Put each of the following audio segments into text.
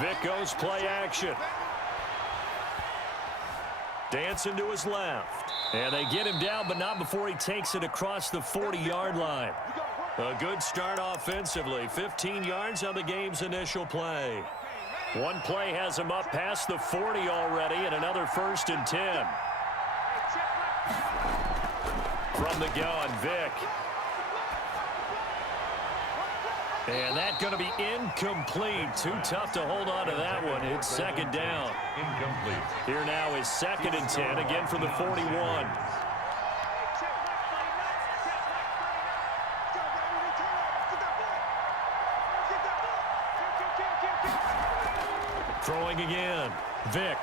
Vic goes play action. Dancing to his left. And they get him down, but not before he takes it across the 40-yard line. A good start offensively. 15 yards on the game's initial play. One play has him up past the 40 already, and another 1st and 10. From the gun, Vic. And that's going to be incomplete. Too tough to hold on to that one. It's 2nd down. Incomplete. Here now is 2nd and 10, again from the 41. Throwing again. Vic.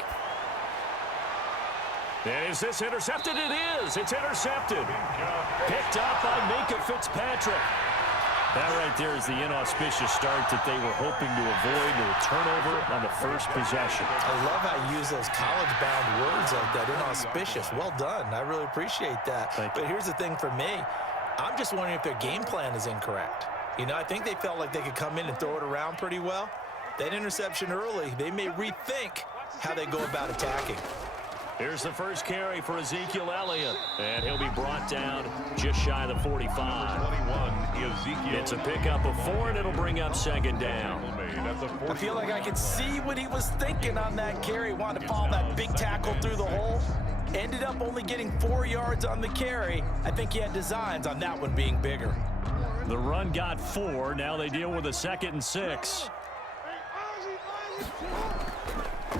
And is this intercepted? It is. It's intercepted. Picked up by Minkah Fitzpatrick. That right there is the inauspicious start that they were hoping to avoid, a turnover on the first possession. I love how you use those college-bound words like that, inauspicious. Well done. I really appreciate that. But here's the thing for me. I'm just wondering if their game plan is incorrect. You know, I think they felt like they could come in and throw it around pretty well. That interception early, they may rethink how they go about attacking. Here's the first carry for Ezekiel Elliott, and he'll be brought down just shy of the 45. 21, Ezekiel. It's a pickup of 4, and it'll bring up 2nd down. I feel like I could see what he was thinking on that carry. Wanted to follow that big tackle through the hole. Ended up only getting 4 yards on the carry. I think he had designs on that one being bigger. The run got 4. Now they deal with a 2nd and 6.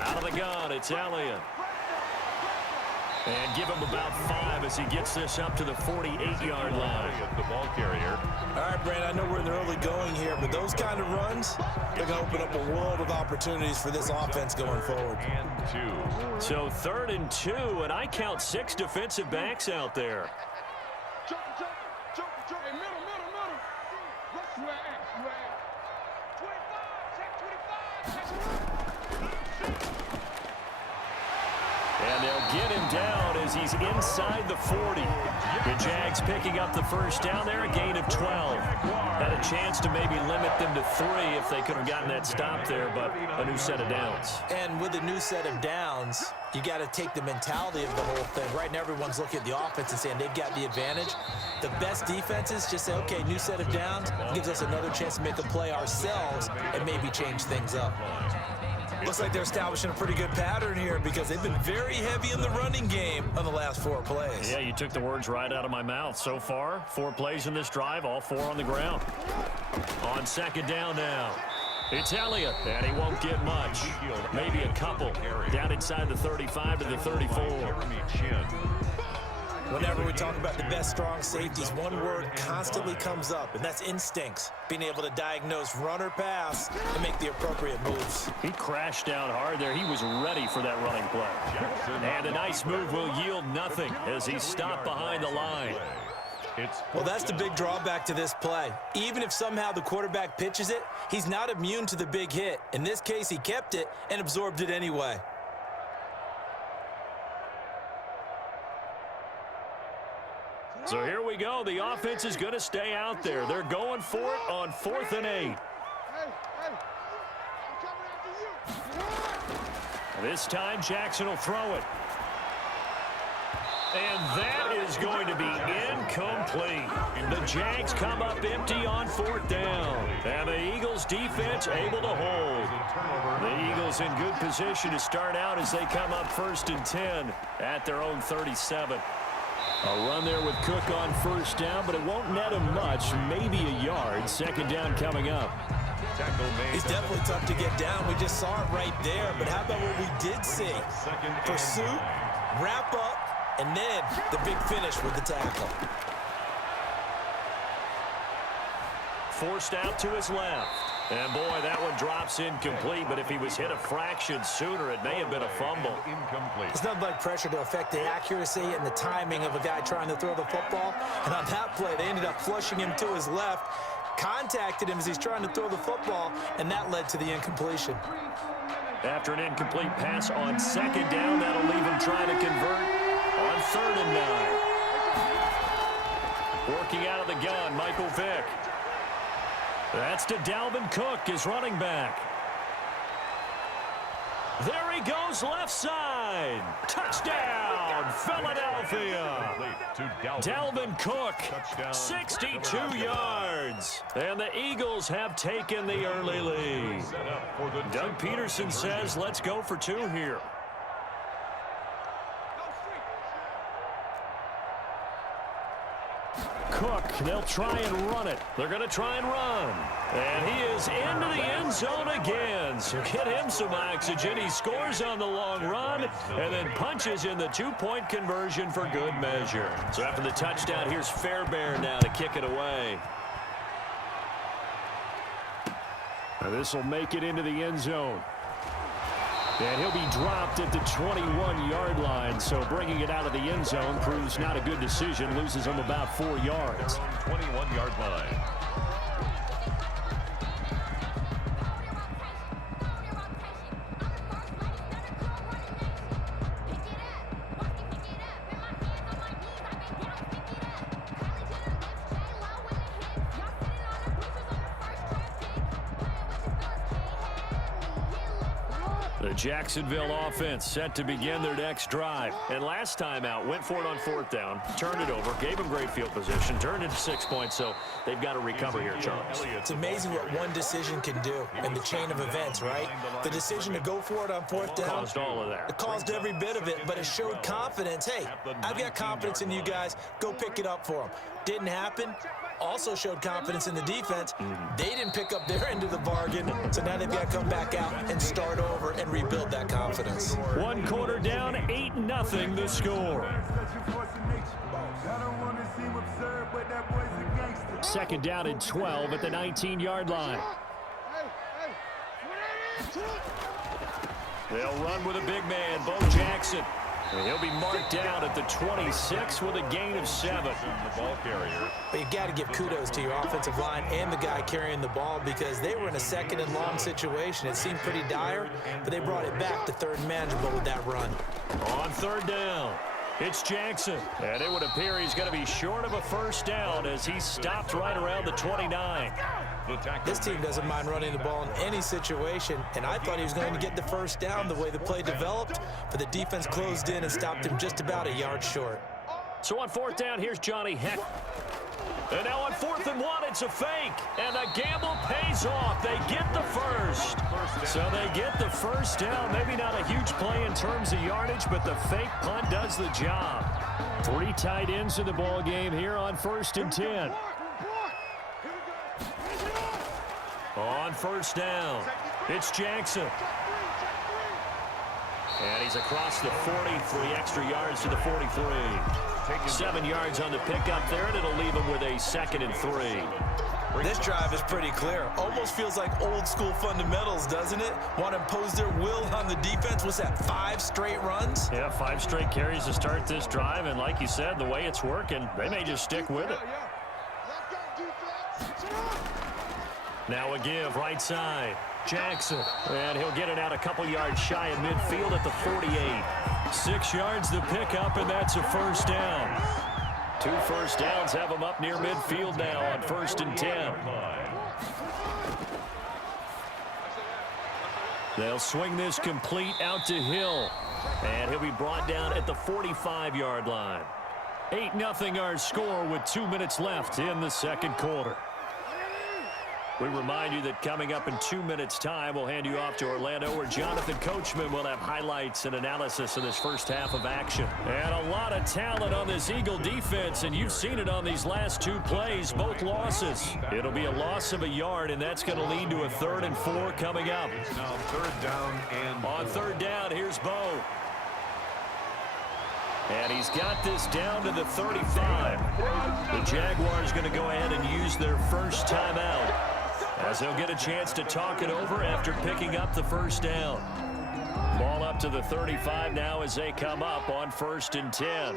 Out of the gun, it's Elliott. And give him about 5 as he gets this up to the 48-yard line. The ball carrier. All right, Brandon, I know we're in the early going here, but those kind of runs, they're going to open up a world of opportunities for this offense going forward. And 2. So 3rd and 2, and I count 6 defensive backs out there. Hey, middle. Rush where at? 25. And they'll get him down as he's inside the 40. The Jags picking up the first down there, a gain of 12. Had a chance to maybe limit them to 3 if they could have gotten that stop there, but a new set of downs. And with a new set of downs, you got to take the mentality of the whole thing. Right now, everyone's looking at the offense and saying they've got the advantage. The best defenses just say, okay, new set of downs gives us another chance to make a play ourselves and maybe change things up. Looks like they're establishing a pretty good pattern here because they've been very heavy in the running game on the last 4 plays. Yeah, you took the words right out of my mouth. So far, 4 plays in this drive, all 4 on the ground. On 2nd down now, it's Elliott, and he won't get much. Maybe a couple down inside the 35 to the 34. Whenever we talk about the best strong safeties, one word constantly comes up, and that's instincts. Being able to diagnose run or pass and make the appropriate moves. He crashed down hard there. He was ready for that running play. And a nice move will yield nothing as he's stopped behind the line. Well, that's the big drawback to this play. Even if somehow the quarterback pitches it, he's not immune to the big hit. In this case, he kept it and absorbed it anyway. So here we go. The offense is going to stay out there. They're going for it on 4th and 8. This time, Jackson will throw it. And that is going to be incomplete. The Jags come up empty on 4th down. And the Eagles defense able to hold. The Eagles in good position to start out as they come up 1st and 10 at their own 37. A run there with Cook on 1st down, but it won't net him much, maybe a yard. 2nd down coming up. He's definitely tough to get down. We just saw it right there, but how about what we did see? Pursuit, wrap up, and then the big finish with the tackle. Forced out to his left. And, boy, that one drops incomplete, but if he was hit a fraction sooner, it may have been a fumble. Incomplete. It's nothing like pressure to affect the accuracy and the timing of a guy trying to throw the football. And on that play, they ended up flushing him to his left, contacted him as he's trying to throw the football, and that led to the incompletion. After an incomplete pass on 2nd down, that'll leave him trying to convert on 3rd and 9. Working out of the gun, Michael Vick. That's to Dalvin Cook, his running back. There he goes left side. Touchdown, Philadelphia. Dalvin Cook, 62 yards. And the Eagles have taken the early lead. Doug Peterson says, let's go for 2 here. Cook, they'll try and run it. They're going to try and run. And he is into the end zone again. So get him some oxygen. He scores on the long run and then punches in the 2-point conversion for good measure. So after the touchdown, here's Fairbairn now to kick it away. Now this will make it into the end zone. And he'll be dropped at the 21-yard line, so bringing it out of the end zone proves not a good decision. Loses him about 4 yards. 21-yard line. The Jacksonville offense set to begin their next drive. And last time out, went for it on 4th down, turned it over, gave them great field position, turned it to 6 points, so they've got to recover here, Charles. It's amazing what one decision can do in the chain of events, right? The decision to go for it on 4th down. Caused all of that. It caused every bit of it, but it showed confidence. Hey, I've got confidence in you guys. Go pick it up for them. Didn't happen. Also showed confidence in the defense. They didn't pick up their end of the bargain, so now they've got to come back out and start over and rebuild that confidence. 1 quarter down, 8-0 the score. 2nd down and 12 at the 19-yard line. They'll run with a big man, Bo Jackson. And he'll be marked down at the 26 with a gain of 7. The ball carrier. But you got to give kudos to your offensive line and the guy carrying the ball because they were in a 2nd and long situation. It seemed pretty dire, but they brought it back to 3rd and manageable with that run. On 3rd down, it's Jackson. And it would appear he's going to be short of a 1st down as he stopped right around the 29. This team doesn't mind running the ball in any situation, and I thought he was going to get the 1st down the way the play developed, but the defense closed in and stopped him just about a yard short. So on 4th down, here's Johnny Heck. And now on 4th and 1, it's a fake. And the gamble pays off. They get the 1st. So they get the 1st down. Maybe not a huge play in terms of yardage, but the fake punt does the job. 3 tight ends in the ball game here on 1st and 10. On 1st down, it's Jackson. And he's across the 40, 3 extra yards to the 43. 7 yards on the pickup there, and it'll leave him with a 2nd and 3. This drive is pretty clear. Almost feels like old school fundamentals, doesn't it? Want to impose their will on the defense. What's that, 5 straight runs? Yeah, 5 straight carries to start this drive, and like you said, the way it's working, they may just stick with it. Now a give, right side. Jackson, and he'll get it out a couple yards shy of midfield at the 48. 6 yards to pick up, and that's a 1st down. 2 1st downs have him up near midfield now on 1st and 10. They'll swing this complete out to Hill, and he'll be brought down at the 45-yard line. 8-0 our score with 2 minutes left in the 2nd quarter. We remind you that coming up in 2 minutes' time, we'll hand you off to Orlando, where Jonathan Coachman will have highlights and analysis of this first half of action. And a lot of talent on this Eagle defense, and you've seen it on these last 2 plays, both losses. It'll be a loss of a yard, and that's going to lead to a 3rd and 4 coming up. Now 3rd down and on 3rd down, here's Bo. And he's got this down to the 35. The Jaguars going to go ahead and use their first timeout, as they'll get a chance to talk it over after picking up the 1st down. Ball up to the 35 now as they come up on 1st and 10.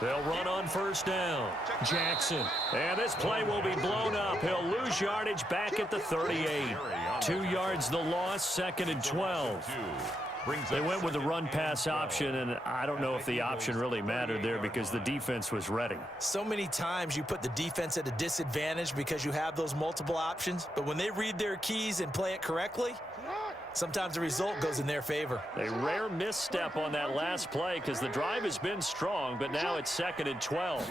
They'll run on 1st down. Jackson. And this play will be blown up. He'll lose yardage back at the 38. 2 yards the loss, 2nd and 12. brings They up went with the 2nd run-pass and 12. option, and I don't know if the option really mattered there because the defense was ready. So many times you put the defense at a disadvantage because you have those multiple options, but when they read their keys and play it correctly, sometimes the result goes in their favor. A rare misstep on that last play because the drive has been strong, but now it's 2nd and 12.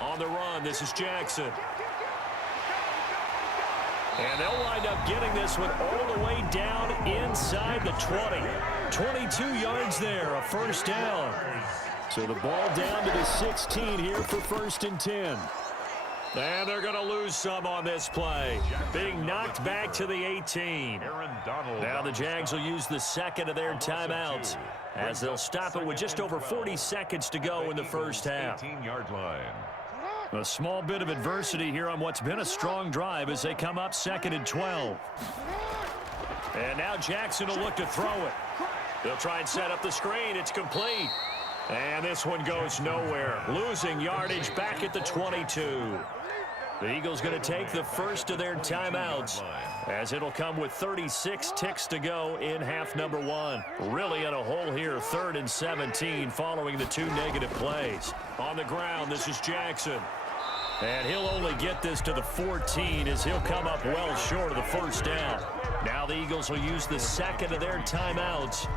On the run, this is Jackson. And they'll wind up getting this one all the way down inside the 20. 22 yards there, a first down. So the ball down to the 16 here for 1st and 10. And they're going to lose some on this play. Being knocked back to the 18. Now the Jags will use the 2nd of their timeouts as they'll stop it with just over 40 seconds to go in the first half. 18-yard line. A small bit of adversity here on what's been a strong drive as they come up 2nd and 12. And now Jackson will look to throw it. They'll try and set up the screen. It's complete. And this one goes nowhere. Losing yardage back at the 22. The Eagles going to take the first of their timeouts as it'll come with 36 ticks to go in half number 1. Really in a hole here, 3rd and 17 following the 2 negative plays. On the ground, this is Jackson. And he'll only get this to the 14 as he'll come up well short of the first down. Now the Eagles will use the 2nd of their timeouts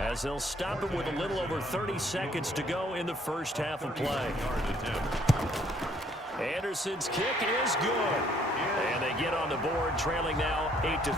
as they'll stop it with a little over 30 seconds to go in the first half of play. Anderson's kick is good. And they get on the board, trailing now 8-3.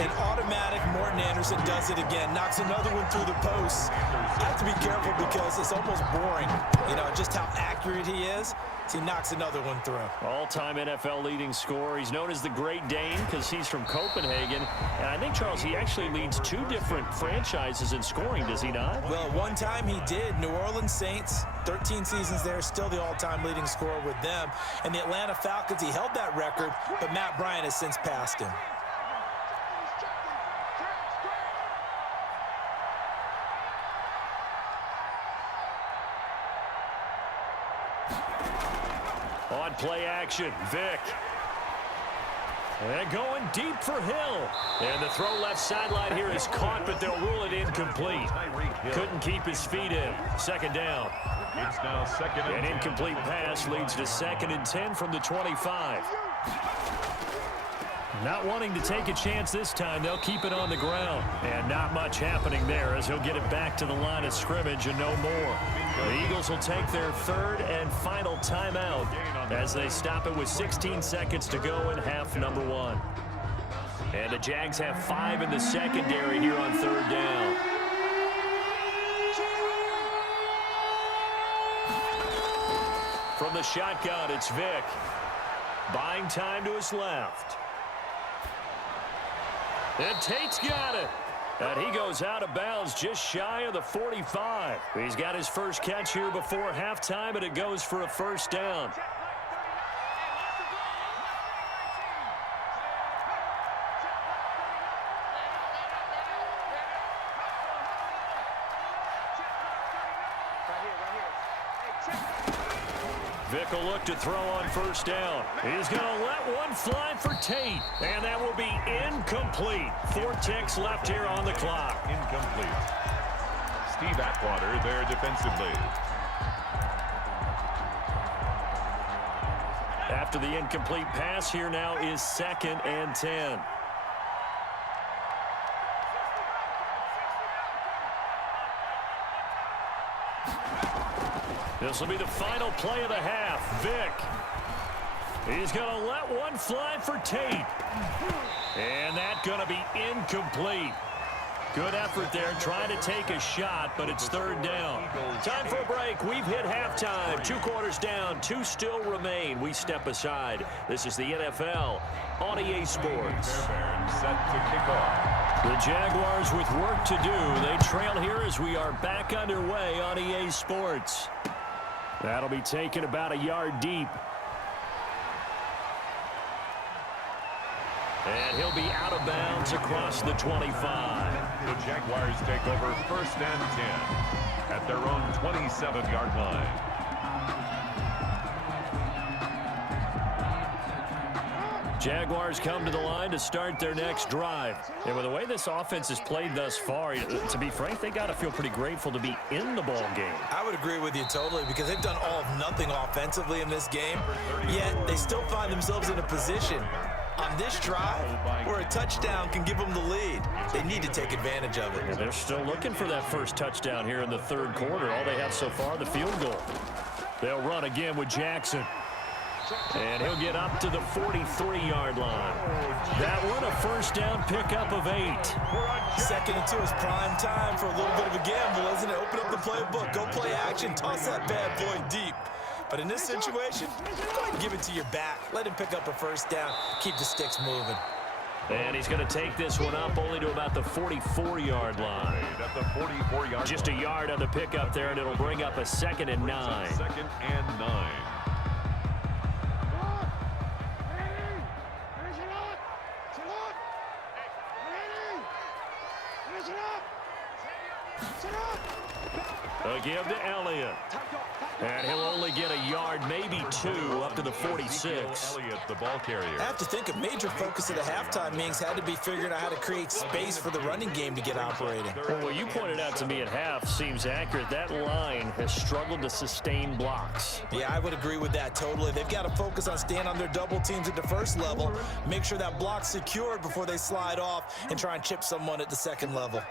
An automatic Morton Anderson does it again, knocks another one through the post. I have to be careful because it's almost boring, you know, just how accurate he is. So he knocks another one through. All-time NFL leading scorer. He's known as the Great Dane because he's from Copenhagen. And I think, Charles, he actually leads 2 different franchises in scoring, does he not? Well, one time he did. New Orleans Saints, 13 seasons there, still the all-time leading scorer with them. And the Atlanta Falcons, he held that record, but Matt Bryant has since passed him. On play action, Vick. And going deep for Hill. And the throw left sideline here is caught, but they'll rule it incomplete. Couldn't keep his feet in. 2nd down. It's now 2nd and An 10. incomplete pass leads to 2nd and 10 from the 25. Not wanting to take a chance this time, they'll keep it on the ground. And not much happening there as he'll get it back to the line of scrimmage and no more. The Eagles will take their 3rd and final timeout as they stop it with 16 seconds to go in half number 1. And the Jags have 5 in the secondary here on 3rd down. From the shotgun, it's Vick. Buying time to his left. And Tate's got it. And he goes out of bounds just shy of the 45. He's got his first catch here before halftime, and it goes for a first down. Vick will look to throw on first down. He's going to let one fly for Tate, and that will be incomplete. 4 ticks left here on the clock. Incomplete. Steve Atwater there defensively. After the incomplete pass, here now is 2nd and 10. This will be the final play of the half. Vick. He's going to let one fly for Tate. And that's going to be incomplete. Good effort there, trying to take a shot, but it's 3rd down. Time for a break. We've hit halftime. 2 quarters down, 2 still remain. We step aside. This is the NFL on EA Sports. Set to kick off. The Jaguars with work to do. They trail here as we are back underway on EA Sports. That'll be taken about a yard deep. And he'll be out of bounds across the 25. The Jaguars take over 1st and 10 at their own 27-yard line. Jaguars come to the line to start their next drive. And with the way this offense has played thus far, to be frank, they got to feel pretty grateful to be in the ball game. I would agree with you totally because they've done all of nothing offensively in this game, yet they still find themselves in a position on this drive where a touchdown can give them the lead. They need to take advantage of it. And they're still looking for that first touchdown here in the third quarter. All they have so far, the field goal. They'll run again with Jackson. And he'll get up to the 43-yard line. That one, a first down pickup of 8. 2nd and 2 is prime time for a little bit of a gamble, isn't it? Open up the playbook, go play action, toss that bad boy deep. But in this situation, go ahead and give it to your back. Let him pick up a first down, keep the sticks moving. And he's going to take this one up only to about the 44-yard line. At the 44-yard Just a yard on the pickup there, and it'll bring up a 2nd and 9. 2nd and 9. A give to Elliott. And he'll only get a yard, maybe 2, up to the 46. Elliott, the ball carrier. I have to think a major focus of the halftime meetings had to be figuring out how to create space for the running game to get operating. Well, what you pointed out to me at half seems accurate. That line has struggled to sustain blocks. Yeah, I would agree with that totally. They've got to focus on staying on their double teams at the first level, make sure that block's secured before they slide off and try and chip someone at the second level.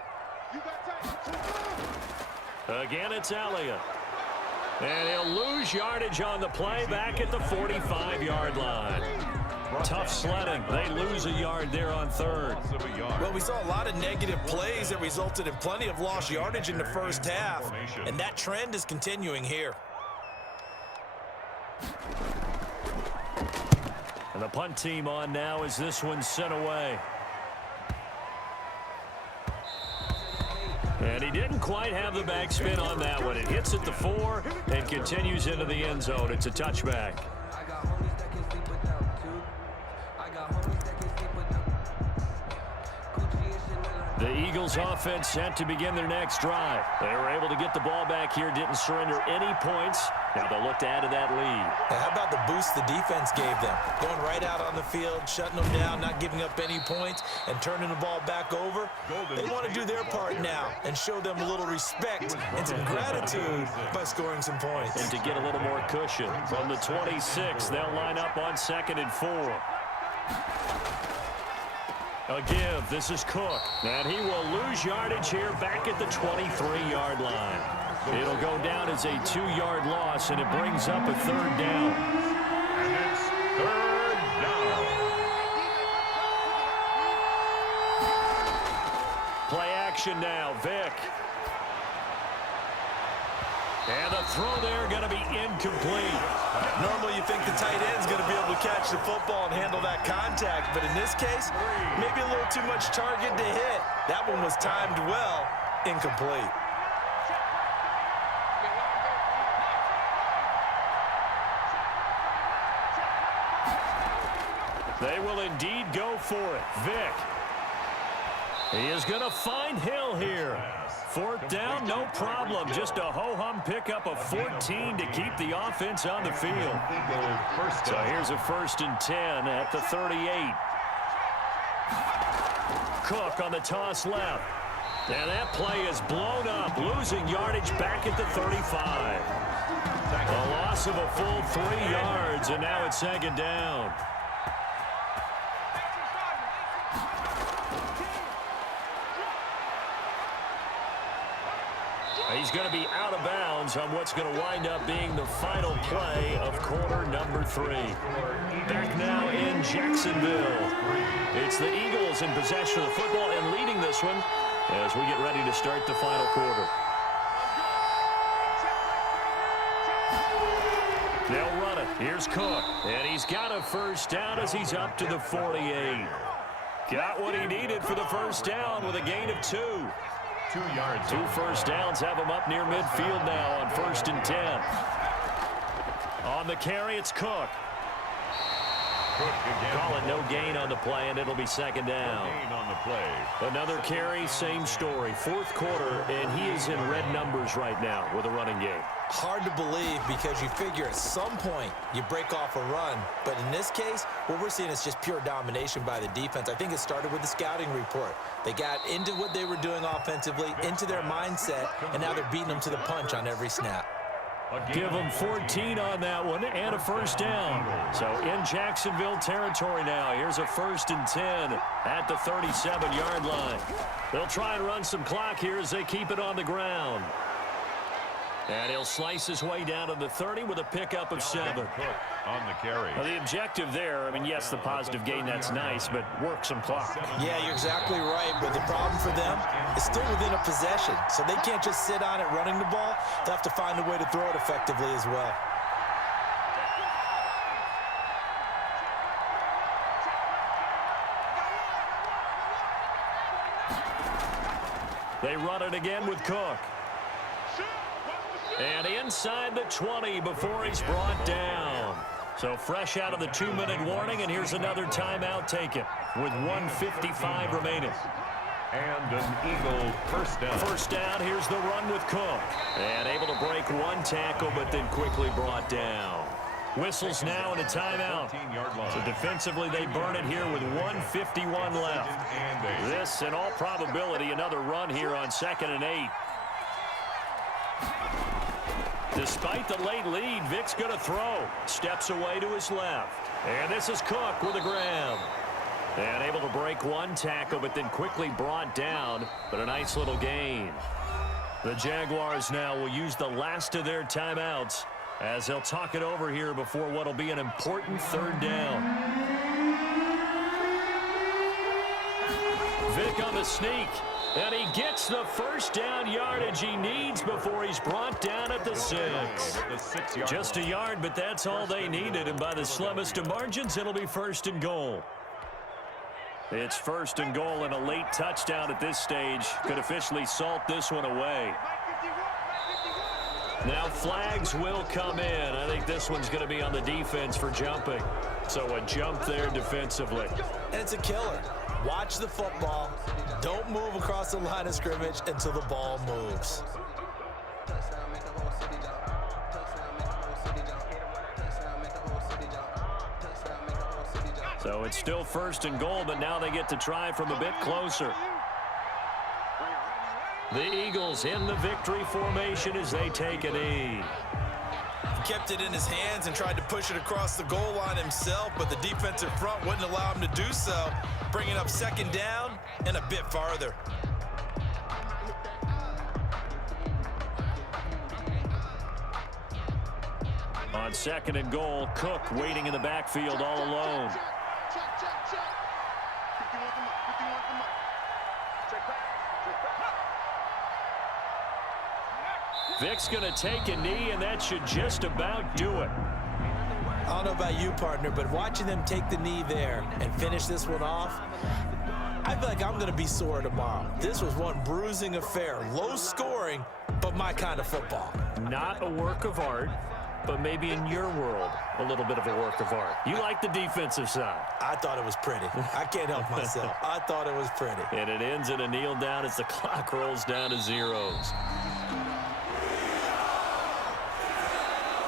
Again, it's Elliott. And he'll lose yardage on the play back at the 45-yard line. Tough sledding. They lose a yard there on 3rd. Well, we saw a lot of negative plays that resulted in plenty of lost yardage in the first half, and that trend is continuing here. And the punt team on now as this one's sent away. And he didn't quite have the backspin on that one. It hits at the 4 and continues into the end zone. It's a touchback. The Eagles offense set to begin their next drive. They were able to get the ball back here, didn't surrender any points. Now they'll look to add to that lead. Now, how about the boost the defense gave them? Going right out on the field, shutting them down, not giving up any points, and turning the ball back over. They want to do their part now and show them a little respect and some gratitude by scoring some points. And to get a little more cushion. From the 26, they'll line up on 2nd and 4. A give. This is Cook. And he will lose yardage here back at the 23-yard line. It'll go down as a 2-yard loss, and it brings up a 3rd down. And it's 3rd down. Play action now. Vick. And the throw there going to be incomplete. Normally you think the tight end's going to be able to catch the football and handle that contact, but in this case, maybe a little too much target to hit. That one was timed well, incomplete. They will indeed go for it. Vick. He is going to find Hill here. 4th down, no problem. Just a ho-hum pickup of 14 to keep the offense on the field. So here's a 1st and 10 at the 38. Cook on the toss left. And that play is blown up, losing yardage back at the 35. A loss of a full 3 yards, and now it's 2nd down. He's going to be out of bounds on what's going to wind up being the final play of quarter number 3. Back now in Jacksonville. It's the Eagles in possession of the football and leading this one as we get ready to start the final quarter. They'll run it. Here's Cook. And he's got a first down as he's up to the 48. Got what he needed for the first down with a gain of 2. 2 yards. 2 first downs have him up near midfield now on 1st and 10. On the carry, it's Cook. Cook again. Call it no gain on the play, and it'll be second down. Gain on the play. Another carry, same story. Fourth quarter, and he is in red numbers right now with a running game. Hard to believe because you figure at some point you break off a run. But in this case, what we're seeing is just pure domination by the defense. I think it started with the scouting report. They got into what they were doing offensively, into their mindset, and now they're beating them to the punch on every snap. Give them 14 on that one and a first down. So in Jacksonville territory now. Here's a 1st and 10 at the 37-yard line. They'll try and run some clock here as they keep it on the ground. And he'll slice his way down to the 30 with a pickup of 7. Cook on the carry. Now, the objective there, I mean, yes, the positive gain, that's nice, but work some clock. Yeah, you're exactly right, but the problem for them is still within a possession, so they can't just sit on it running the ball. They'll have to find a way to throw it effectively as well. They run it again with Cook. And inside the 20 before he's brought down. So fresh out of the 2-minute warning, and here's another timeout taken with 1:55 remaining. And an Eagle first down. First down, here's the run with Cook. And able to break one tackle, but then quickly brought down. Whistles now in a timeout. So defensively, they burn it here with 1:51 left. This, in all probability, another run here on 2nd and 8. Despite the late lead, Vic's going to throw. Steps away to his left. And this is Cook with a grab. And able to break one tackle, but then quickly brought down. But a nice little gain. The Jaguars now will use the last of their timeouts as they'll talk it over here before what will be an important 3rd down. Vic on the sneak. And he gets the first down yardage he needs before he's brought down at the 6. Just a yard, but that's all they needed. And by the slimmest of margins, it'll be 1st and goal. It's 1st and goal, and a late touchdown at this stage could officially salt this one away. Now flags will come in. I think this one's going to be on the defense for jumping. So a jump there defensively. And it's a killer. Watch the football. Don't move across the line of scrimmage until the ball moves. So it's still 1st and goal, but now they get to try from a bit closer. The Eagles in the victory formation as they take a knee. Kept it in his hands and tried to push it across the goal line himself, but the defensive front wouldn't allow him to do so, bringing up 2nd down and a bit farther. On 2nd and goal, Cook waiting in the backfield all alone. Vic's going to take a knee, and that should just about do it. I don't know about you, partner, but watching them take the knee there and finish this one off, I feel like I'm going to be sore tomorrow. This was one bruising affair. Low scoring, but my kind of football. Not a work of art, but maybe in your world, a little bit of a work of art. You like the defensive side. I thought it was pretty. I can't help myself. I thought it was pretty. And it ends in a kneel down as the clock rolls down to zeros.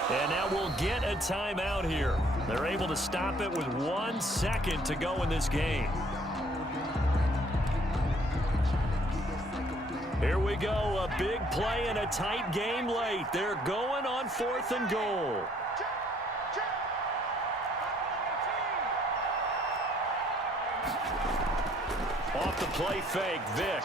And now we'll get a timeout here. They're able to stop it with 1 second to go in this game. Here we go, a big play and a tight game late. They're going on 4th and goal. Off the play fake, Vic.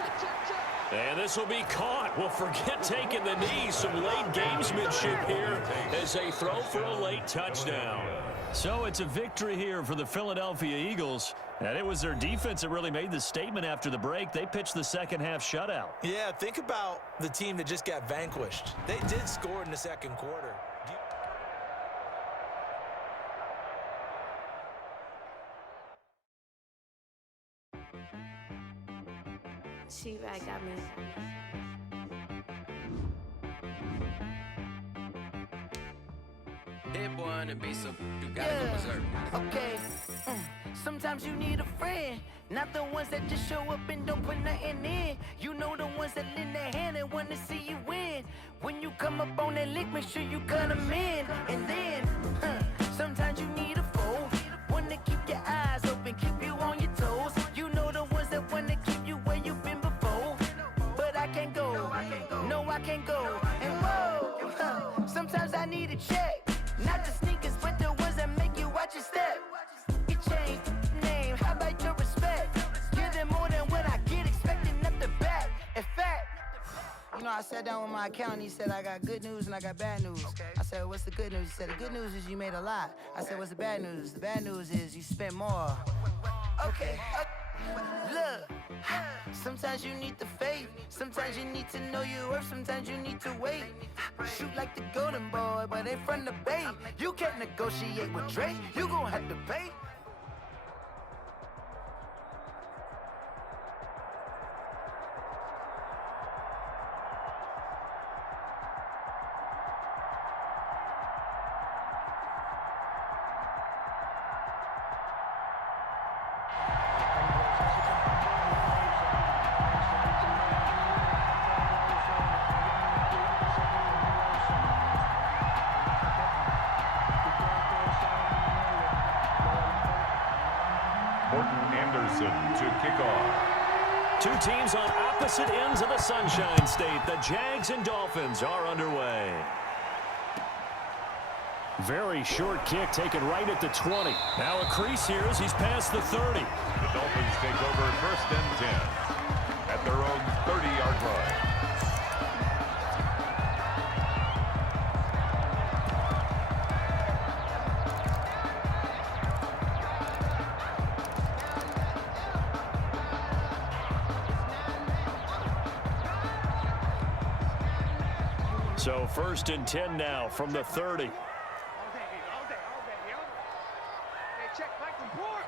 And this will be caught. Well, forget taking the knee. Some late gamesmanship here as they throw for a late touchdown. So it's a victory here for the Philadelphia Eagles. And it was their defense that really made the statement after the break. They pitched the second half shutout. Yeah, think about the team that just got vanquished. They did score in the 2nd quarter. She-Rag got me. Hit one and be so you gotta go berserk. Okay. Sometimes you need a friend, not the ones that just show up and don't put nothing in. You know the ones that lend their hand and want to see you win. When you come up on that lick, make sure you cut them in. And then, sometimes you need a foe, one to keep your eyes open, keep you on your toes. You know the ones that want to keep you where you've been before. But I can't go, no I can't go. And whoa, sometimes I need a check, not the sneakers but the ones that make you watch your step. You changed the name, how about your respect? Give them more than what I get, expecting up the back. In fact, you know, I sat down with my accountant, he said I got good news and I got bad news. I said, what's the good news? He said, the good news is you made a lot. I said, what's the bad news? The bad news is you spent more. Okay. Look, sometimes you need the faith, sometimes you need to know your worth, sometimes you need to wait. Shoot like the golden boy, but ain't from the bay. You can't negotiate with Drake, you gon' have to pay. To kick off. Two teams on opposite ends of the Sunshine State. The Jags and Dolphins are underway. Very short kick taken right at the 20. Now a crease here as he's past the 30. The Dolphins take over 1st and 10 at their own 30-yard line. So 1st and 10 now from the 30. Hey, check back report.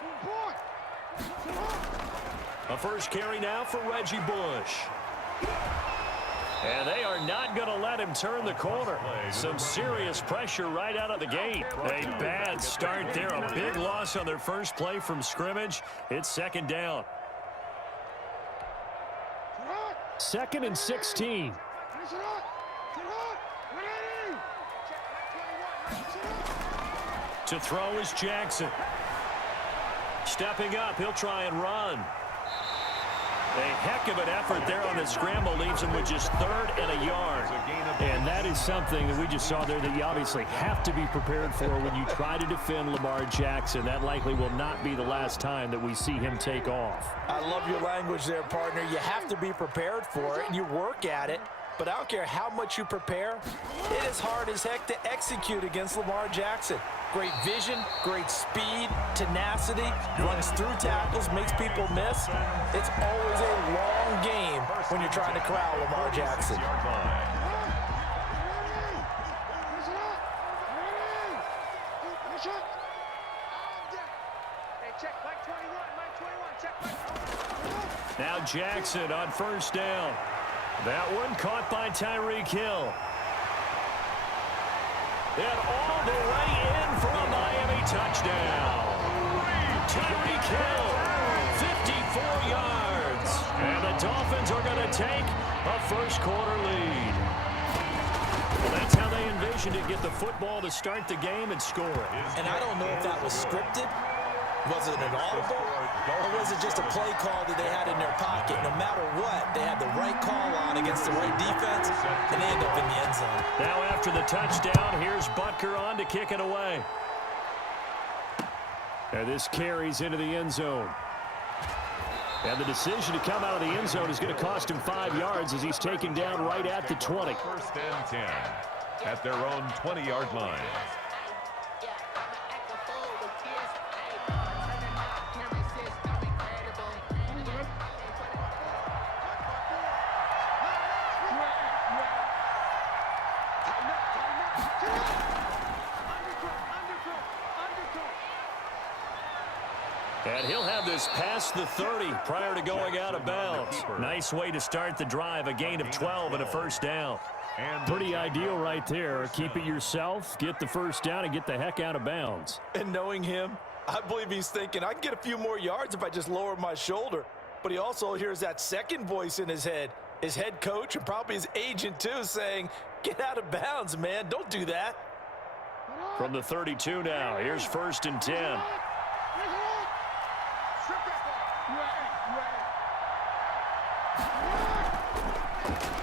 A first carry now for Reggie Bush. And they are not going to let him turn the corner. Some serious pressure right out of the gate. A bad start there. A big loss on their first play from scrimmage. It's 2nd down. 2nd and 16. To throw is Jackson. Stepping up, he'll try and run. A heck of an effort there on the scramble, leaves him with just 3rd and a yard. And that is something that we just saw there that you obviously have to be prepared for when you try to defend Lamar Jackson. That likely will not be the last time that we see him take off. I love your language there, partner. You have to be prepared for it, and you work at it. But I don't care how much you prepare, it is hard as heck to execute against Lamar Jackson. Great vision, great speed, tenacity, runs through tackles, makes people miss. It's always a long game when you're trying to corral Lamar Jackson. Now Jackson on 1st down. That one caught by Tyreek Hill. And all the way in for a Miami touchdown. Tyreek Hill, 54 yards. And the Dolphins are going to take a first-quarter lead. Well, that's how they envisioned it, get the football to start the game and score it. And I don't know if that was scripted. Was it an audible? Or was it just a play call that they had in their pocket? No matter what, they had the right call on against the right defense, and they end up in the end zone. Now after the touchdown, here's Butker on to kick it away. And this carries into the end zone. And the decision to come out of the end zone is going to cost him 5 yards as he's taken down right at the 20. 1st and 10 at their own 20-yard line. And he'll have this past the 30 prior to going out of bounds. Nice way to start the drive, a gain of 12 and a first down. Pretty ideal right there. Keep it yourself, get the first down, and get the heck out of bounds. And knowing him, I believe he's thinking, I can get a few more yards if I just lower my shoulder. But he also hears that second voice in his head, his head coach and probably his agent too, saying, get out of bounds, man. Don't do that. From the 32 now, here's 1st and 10.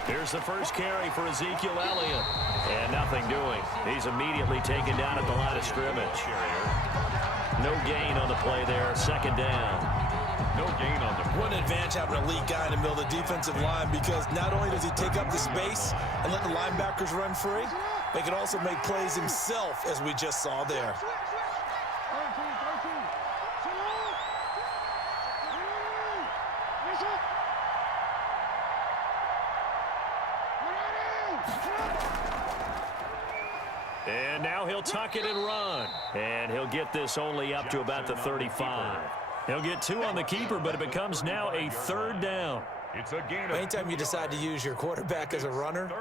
Here's the first carry for Ezekiel Elliott. And nothing doing. He's immediately taken down at the line of scrimmage. No gain on the play there. 2nd down. No gain on the play. One advantage having an elite guy in the middle of the defensive line, because not only does he take up the space and let the linebackers run free, but he can also make plays himself, as we just saw there. And now he'll tuck it and run. And he'll get this only up to about the 35. He'll get 2 on the keeper, but it becomes now a 3rd down. It's a gain. Anytime you decide to use your quarterback as a runner,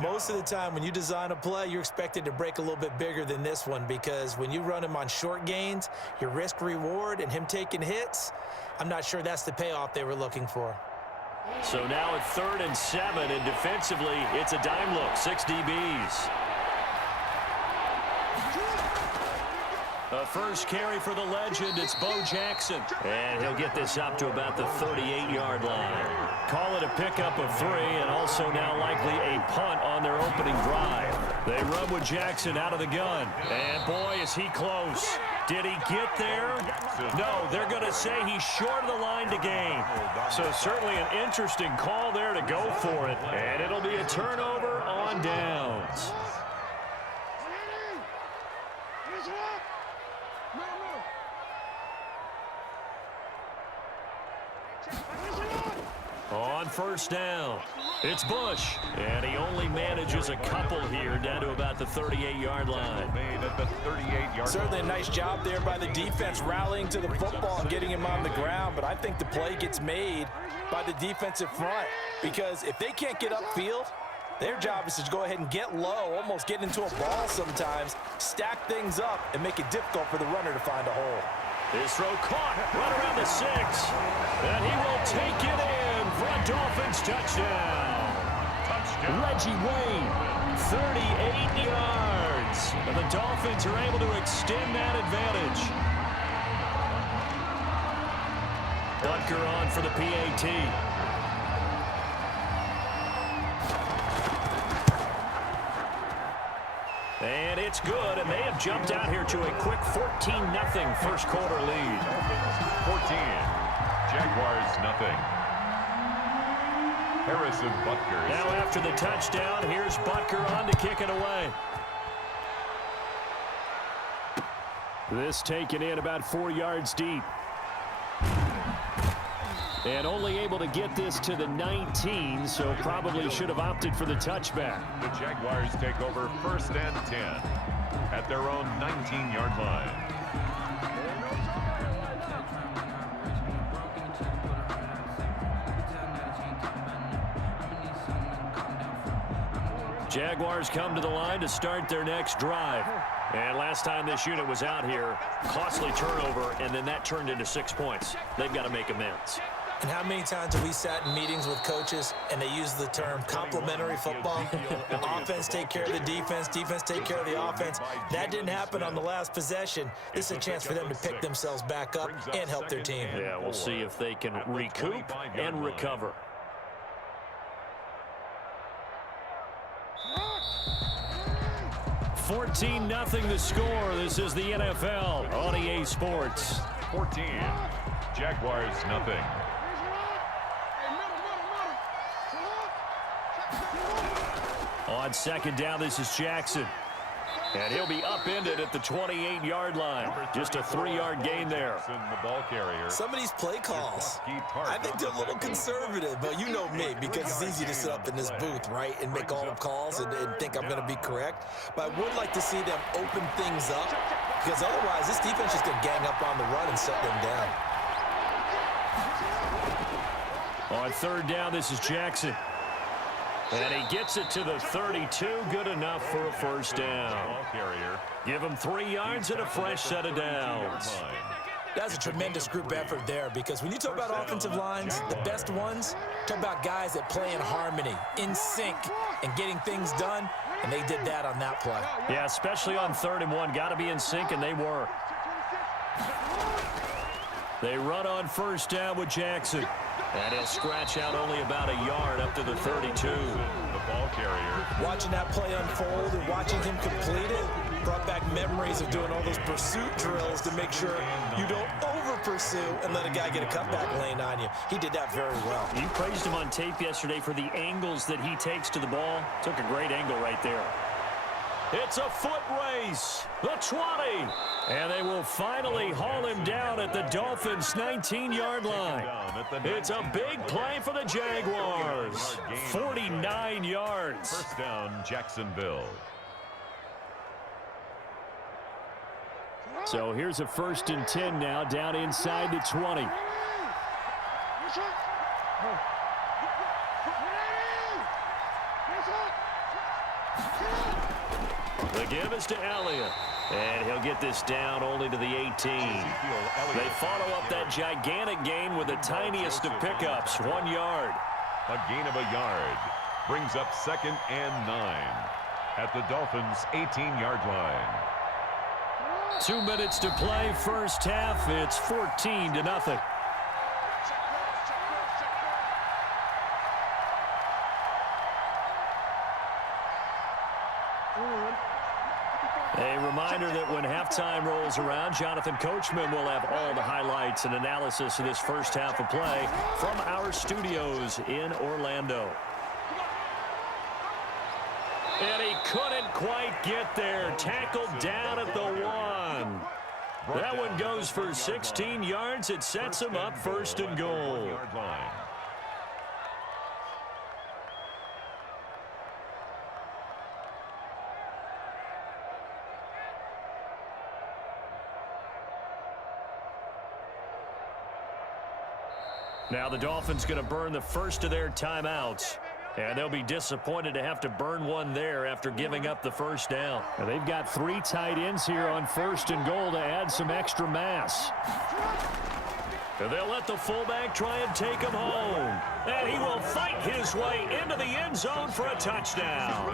most of the time when you design a play, you're expected to break a little bit bigger than this one, because when you run him on short gains, your risk reward and him taking hits, I'm not sure that's the payoff they were looking for. So now it's 3rd and 7, and defensively, it's a dime look, 6 DBs. The first carry for the legend, it's Bo Jackson. And he'll get this up to about the 38-yard line. Call it a pickup of 3, and also now likely a punt on their opening drive. They run with Jackson out of the gun. And boy, is he close. Did he get there? No, they're going to say he's short of the line to gain. So certainly an interesting call there to go for it. And it'll be a turnover on downs. On 1st down, it's Bush, and he only manages a couple here down to about the 38-yard line. Made at the 38-yard Certainly a nice job there by the defense rallying to the football and getting him on the ground, but I think the play gets made by the defensive front, because if they can't get upfield, their job is to go ahead and get low, almost get into a ball sometimes, stack things up, and make it difficult for the runner to find a hole. His throw caught right around the 6, and he will take it in for a Dolphins touchdown. Reggie Wayne, 38 yards. And the Dolphins are able to extend that advantage. Butker on for the PAT. And it's good, and they have jumped out here to a quick 14-0 first quarter lead. 14. Jaguars nothing. Harrison Butker. Now after the touchdown, here's Butker on to kick it away. This taken in about 4 yards deep. And only able to get this to the 19, so probably should have opted for the touchback. The Jaguars take over 1st and 10 at their own 19-yard line. Jaguars come to the line to start their next drive. And last time this unit was out here, costly turnover, and then that turned into 6 points. They've got to make amends. And how many times have we sat in meetings with coaches and they use the term complementary football? Offense take care of the defense, defense take care of the offense. That didn't happen on the last possession. This is a chance for them to pick themselves back up and help their team. Yeah, we'll see if they can recoup and recover. $14-0 the score. This is the NFL on EA Sports. 14. Jaguars nothing. On 2nd down, this is Jackson. And he'll be upended at the 28-yard line. Just a 3-yard gain there. The ball carrier. Some of these play calls, I think they're a little conservative, but you know me, because it's easy to sit up in this booth, right, and make all the calls and think I'm going to be correct. But I would like to see them open things up, because otherwise this defense is going to gang up on the run and set them down. On 3rd down, this is Jackson. And he gets it to the 32. Good enough for a first down. Ball carrier. Give him 3 yards and a fresh set of downs. That's a tremendous group effort there, because when you talk about offensive lines, the best ones, talk about guys that play in harmony, in sync, and getting things done, and they did that on that play. Yeah, especially on 3rd and 1. Got to be in sync, and they were. They run on first down with Jackson. And he'll scratch out only about a yard up to the 32. The ball carrier. Watching that play unfold and watching him complete it brought back memories of doing all those pursuit drills to make sure you don't over-pursue and let a guy get a cutback lane on you. He did that very well. You praised him on tape yesterday for the angles that he takes to the ball. Took a great angle right there. It's a foot race. The 20. And they will finally haul him down at the Dolphins' 19-yard line. It's a big play for the Jaguars. 49 yards. First down, Jacksonville. So here's a 1st and 10 now, down inside the 20. The give is to Elliott. And he'll get this down only to the 18. They follow up that gigantic gain with the tiniest of pickups, 1 yard. A gain of a yard. Brings up 2nd and 9 at the Dolphins' 18-yard line. 2 minutes to play, first half. It's 14-0. A reminder that when halftime rolls around, Jonathan Coachman will have all the highlights and analysis of this first half of play from our studios in Orlando. And he couldn't quite get there. Tackled down at the 1. That one goes for 16 yards. It sets him up 1st and goal. Now the Dolphins going to burn the first of their timeouts. And they'll be disappointed to have to burn one there after giving up the first down. And they've got 3 tight ends here on 1st and goal to add some extra mass. And they'll let the fullback try and take him home. And he will fight his way into the end zone for a touchdown.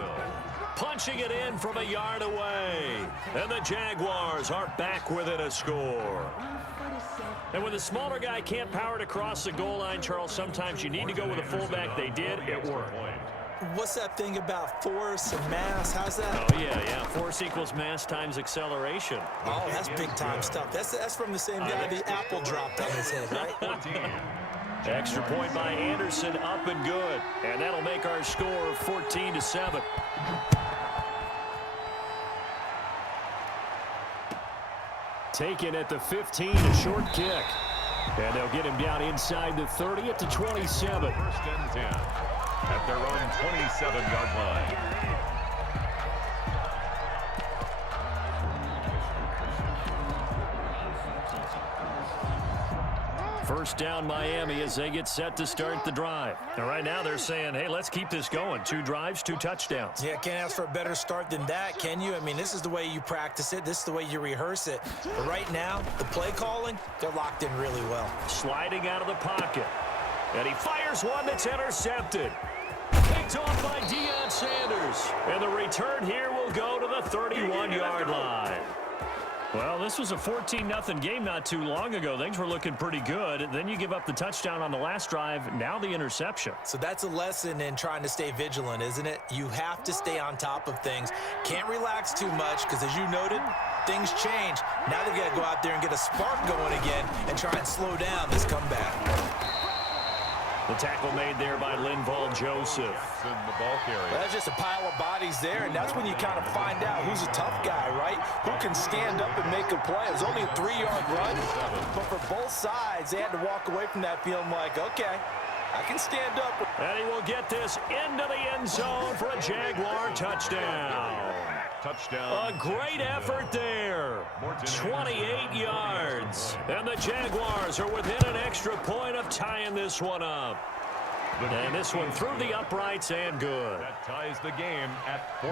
Punching it in from a yard away. And the Jaguars are back within a score. And when the smaller guy can't power it across the goal line, Charles, sometimes you need to go with a fullback. They did. It worked. What's that thing about force and mass? How's that? Oh, yeah. Force equals mass times acceleration. Oh, that's big-time stuff. That's from the same guy the apple dropped on his head, right? Extra point by Anderson, up and good. And that'll make our score 14-7. Taken at the 15, a short kick. And they'll get him down inside the 30 at the 27. 1st and 10 at their own 27-yard line. First down Miami as they get set to start the drive. And right now they're saying, hey, let's keep this going. 2 drives, 2 touchdowns. Yeah, can't ask for a better start than that, can you? I mean, this is the way you practice it. This is the way you rehearse it. But right now, the play calling, they're locked in really well. Sliding out of the pocket. And he fires one that's intercepted. Picked off by Deion Sanders. And the return here will go to the 31-yard line. Well, this was a 14-0 game not too long ago. Things were looking pretty good. Then you give up the touchdown on the last drive. Now the interception. So that's a lesson in trying to stay vigilant, isn't it? You have to stay on top of things. Can't relax too much because, as you noted, things change. Now they've got to go out there and get a spark going again and try and slow down this comeback. The tackle made there by Linval Joseph. The ball carrier. That's just a pile of bodies there, and that's when you kind of find out who's a tough guy, right? Who can stand up and make a play. It was only a 3-yard run, but for both sides, they had to walk away from that feeling like, okay, I can stand up. And he will get this into the end zone for a Jaguar touchdown. Touchdown. A great effort there. 28 yards. And the Jaguars are within an extra point of tying this one up. And this one through the uprights and good. That ties the game at 14.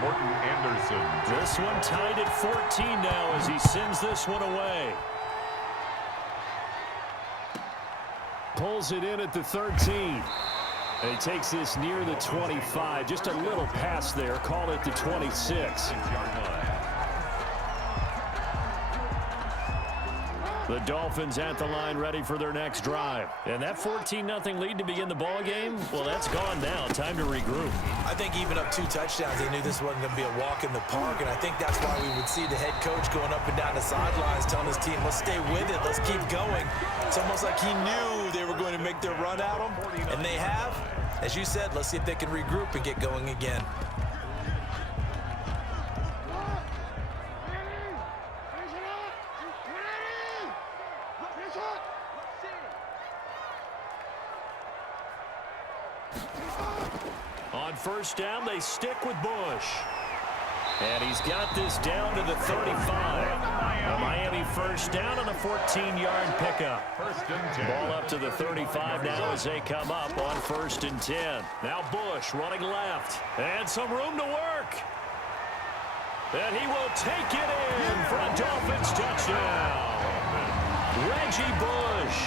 Morton Anderson. This one tied at 14 now as he sends this one away. Pulls it in at the 13. And he takes this near the 25. Just a little pass there. Call it the 26. The Dolphins at the line ready for their next drive. And that 14-0 lead to begin the ball game, well, that's gone now. Time to regroup. I think even up 2 touchdowns, they knew this wasn't going to be a walk in the park, and I think that's why we would see the head coach going up and down the sidelines telling his team, let's stay with it, let's keep going. It's almost like he knew they were going to make their run at him, and they have. As you said, let's see if they can regroup and get going again. On first down, they stick with Bush. And he's got this down to the 35. A Miami first down on the 14-yard pickup. First and 10. Ball up to the 35 now as they come up on first and 10. Now Bush running left. And some room to work. And he will take it in for a Dolphins touchdown. Reggie Bush,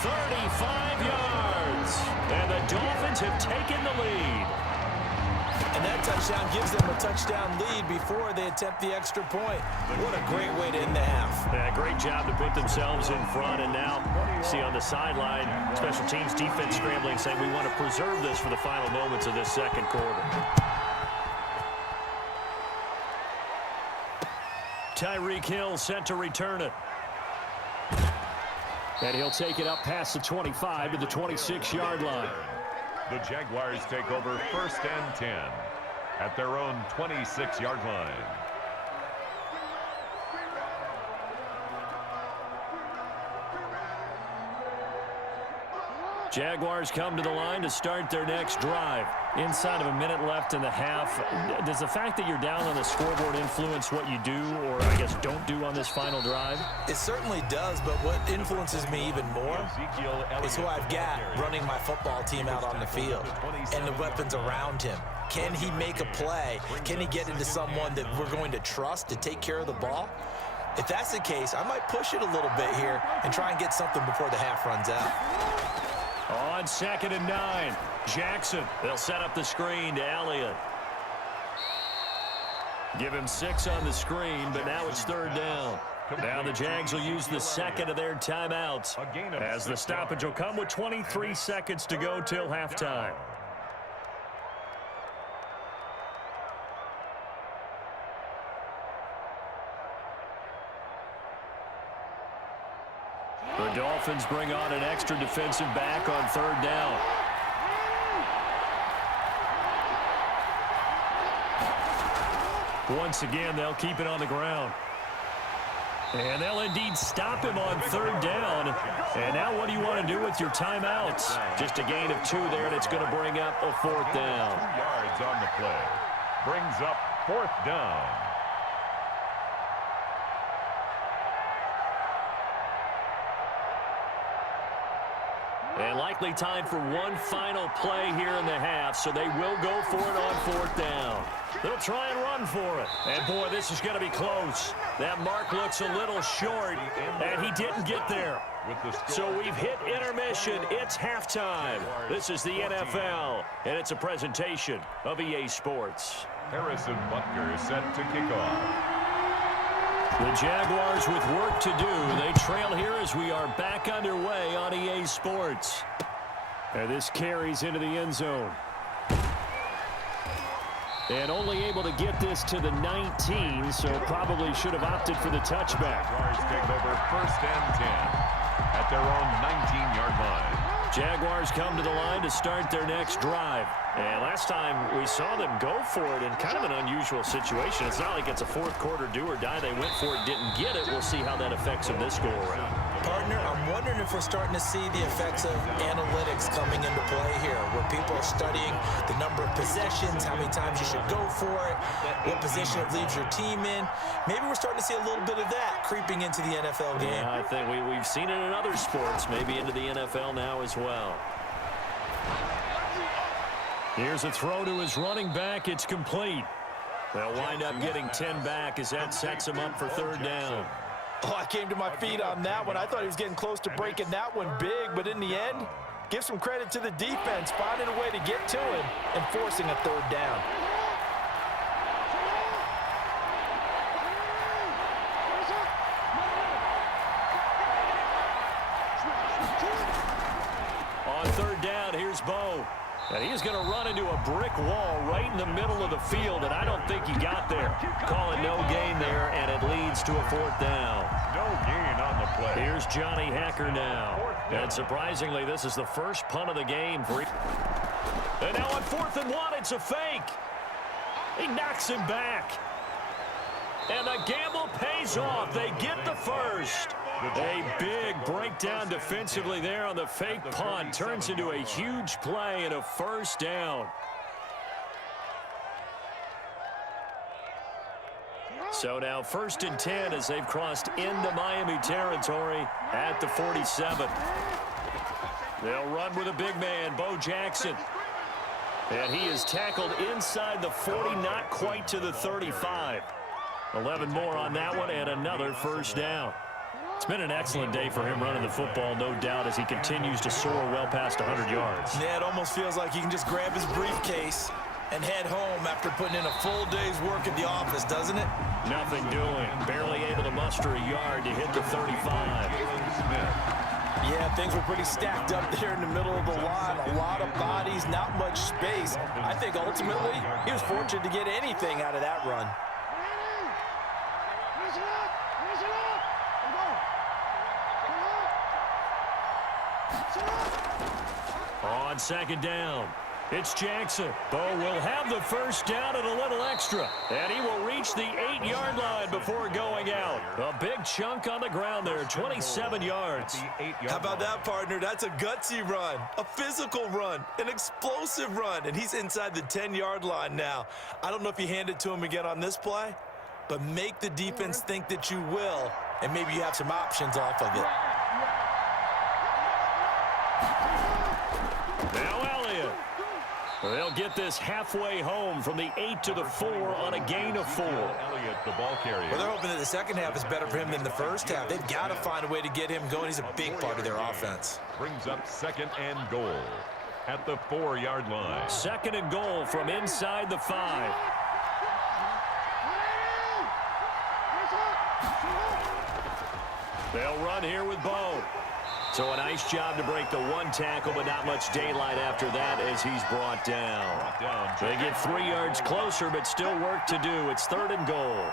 35 yards. And the Dolphins have taken the lead. And that touchdown gives them a touchdown lead before they attempt the extra point. What a great way to end the half. Yeah, great job to put themselves in front. And now, see on the sideline, special teams defense scrambling, saying we want to preserve this for the final moments of this second quarter. Tyreek Hill set to return it. And he'll take it up past the 25 to the 26-yard line. The Jaguars take over first and 10 at their own 26-yard line. Jaguars come to the line to start their next drive. Inside of a minute left in the half, does the fact that you're down on the scoreboard influence what you do, or I guess don't do on this final drive? It certainly does, but what influences me even more is who I've got running my football team out on the field and the weapons around him. Can he make a play? Can he get into someone that we're going to trust to take care of the ball? If that's the case, I might push it a little bit here and try and get something before the half runs out. On 2nd and 9, Jackson. They'll set up the screen to Elliott. Give him 6 on the screen, but now it's 3rd down. Now the Jags will use the second of their timeouts as the stoppage will come with 23 seconds to go till halftime. The Dolphins bring on an extra defensive back on 3rd down. Once again, they'll keep it on the ground. And they'll indeed stop him on 3rd down. And now what do you want to do with your timeouts? Just a gain of 2 there, and it's going to bring up a 4th down. 2 yards on the play. Brings up 4th down. And likely time for one final play here in the half, so they will go for it on 4th down. They'll try and run for it. And, boy, this is going to be close. That mark looks a little short, and he didn't get there. So we've hit intermission. It's halftime. This is the NFL, and it's a presentation of EA Sports. Harrison Butker is set to kick off. The Jaguars with work to do. They trail here as we are back underway on EA Sports. And this carries into the end zone. And only able to get this to the 19, so probably should have opted for the touchback. Jaguars take over first and 10 at their own 19-yard line. Jaguars come to the line to start their next drive. And last time we saw them go for it in kind of an unusual situation. It's not like it's a fourth quarter do or die. They went for it, didn't get it. We'll see how that affects them this go around. Partner, I'm wondering if we're starting to see the effects of analytics coming into play here, where people are studying the number of possessions, how many times you should go for it, what position it leaves your team in. Maybe we're starting to see a little bit of that creeping into the NFL game. Yeah, I think we've seen it in other sports, maybe into the NFL now as well. Here's a throw to his running back. It's complete. They'll wind up getting 10 back as that sets him up for third down. Oh, I came to my feet on that one. I thought he was getting close to breaking that one big, but in the end, give some credit to the defense, finding a way to get to him and forcing a third down. On third down, here's Bo. And he's going to run into a brick wall right in the middle of the field, and I don't think he got there. Call it no gain there, and it leads to a fourth down. No gain on the play. Here's Johnny Hacker now. And surprisingly, this is the first punt of the game for And now on 4th and 1, it's a fake. He knocks him back. And the gamble pays off. They get the first. A big breakdown defensively there on the fake punt. Turns into a huge play and a first down. So now 1st and 10 as they've crossed into Miami territory at the 47. They'll run with a big man, Bo Jackson. And he is tackled inside the 40, not quite to the 35. 11 more on that one and another first down. It's been an excellent day for him running the football, no doubt, as he continues to soar well past 100 yards. Yeah, it almost feels like he can just grab his briefcase and head home after putting in a full day's work at the office, doesn't it? Nothing doing. Barely able to muster a yard to hit the 35. Yeah, things were pretty stacked up there in the middle of the line. A lot of bodies, not much space. I think ultimately he was fortunate to get anything out of that run. On 2nd down, it's Jackson. Bo will have the first down and a little extra. And he will reach the 8-yard line before going out. A big chunk on the ground there, 27 yards. How about that, partner? That's a gutsy run, a physical run, an explosive run, and he's inside the 10-yard line now. I don't know if you hand it to him again on this play, but make the defense think that you will, and maybe you have some options off of it. Now Elliott. They'll get this halfway home from the 8 to the 4 on a gain of 4. Elliott, the ball carrier. Well, they're hoping that the second half is better for him than the first half. They've got to find a way to get him going. He's a big part of their offense. Brings up 2nd and goal at the 4-yard line. 2nd and goal from inside the 5. They'll run here with Bo. So a nice job to break the one tackle, but not much daylight after that as he's brought down. They get 3 yards closer, but still work to do. It's 3rd and goal.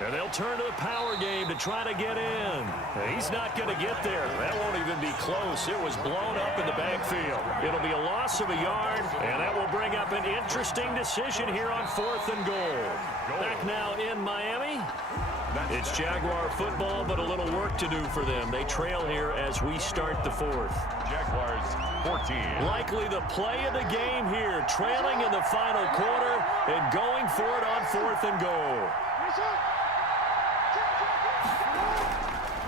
And they'll turn to the power game to try to get in. He's not going to get there. That won't even be close. It was blown up in the backfield. It'll be a loss of a yard, and that will bring up an interesting decision here on 4th and goal. Back now in Miami. It's Jaguar football, but a little work to do for them. They trail here as we start the 4th. Jaguars 14. Likely the play of the game here, trailing in the final quarter and going for it on 4th and goal.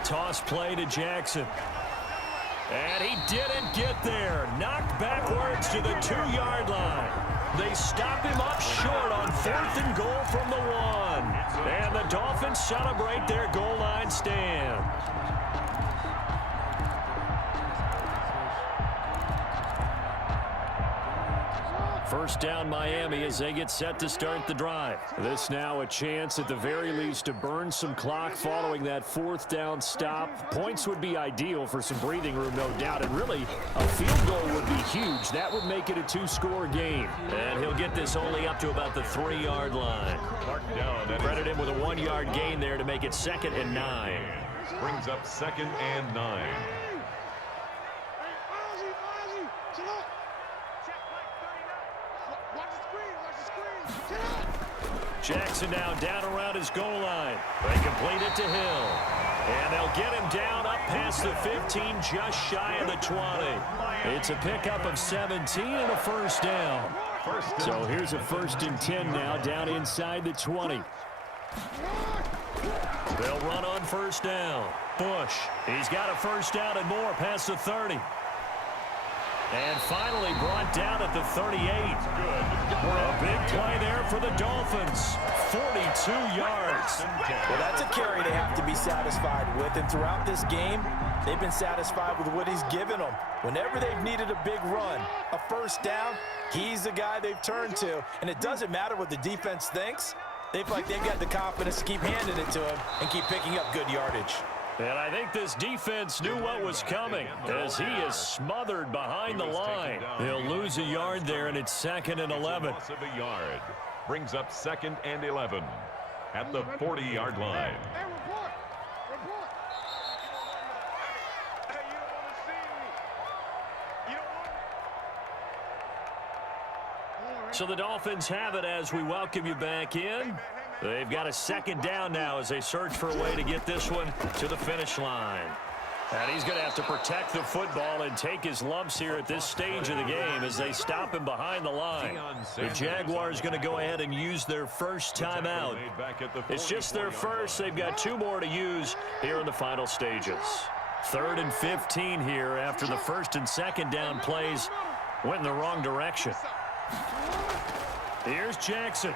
Toss play to Jackson. And he didn't get there. Knocked backwards to the 2-yard line. They stop him up short on 4th and goal from the 1. And the Dolphins celebrate their goal line stand. First down Miami as they get set to start the drive. This now a chance at the very least to burn some clock following that 4th down stop. Points would be ideal for some breathing room, no doubt. And really, a field goal would be huge. That would make it a 2-score game. And he'll get this only up to about the 3-yard line. Credit him with a 1-yard gain there to make it 2nd and 9. Brings up 2nd and 9. Jackson now down around his goal line. They complete it to Hill. And they'll get him down up past the 15, just shy of the 20. It's a pickup of 17 and a first down. So here's a 1st and 10 now down inside the 20. They'll run on 1st down. Bush, he's got a 1st down and more past the 30. And finally brought down at the 38. A big play there for the Dolphins. 42 yards. Well, that's a carry they have to be satisfied with. And throughout this game, they've been satisfied with what he's given them. Whenever they've needed a big run, a 1st down, he's the guy they've turned to. And it doesn't matter what the defense thinks. They feel like they've got the confidence to keep handing it to him and keep picking up good yardage. And I think this defense knew what was coming as he is smothered behind the line. He'll lose a yard there, and it's 2nd and 11. Loss of a yard. Brings up 2nd and 11 at the 40-yard line. Hey, report! Report! Hey, you don't want to see me. You don't want So the Dolphins have it as we welcome you back in. They've got a 2nd down now as they search for a way to get this one to the finish line. And he's going to have to protect the football and take his lumps here at this stage of the game as they stop him behind the line. The Jaguars going to go ahead and use their first timeout. It's just their first. They've got 2 more to use here in the final stages. 3rd and 15 here after the 1st and 2nd down plays went in the wrong direction. Here's Jackson.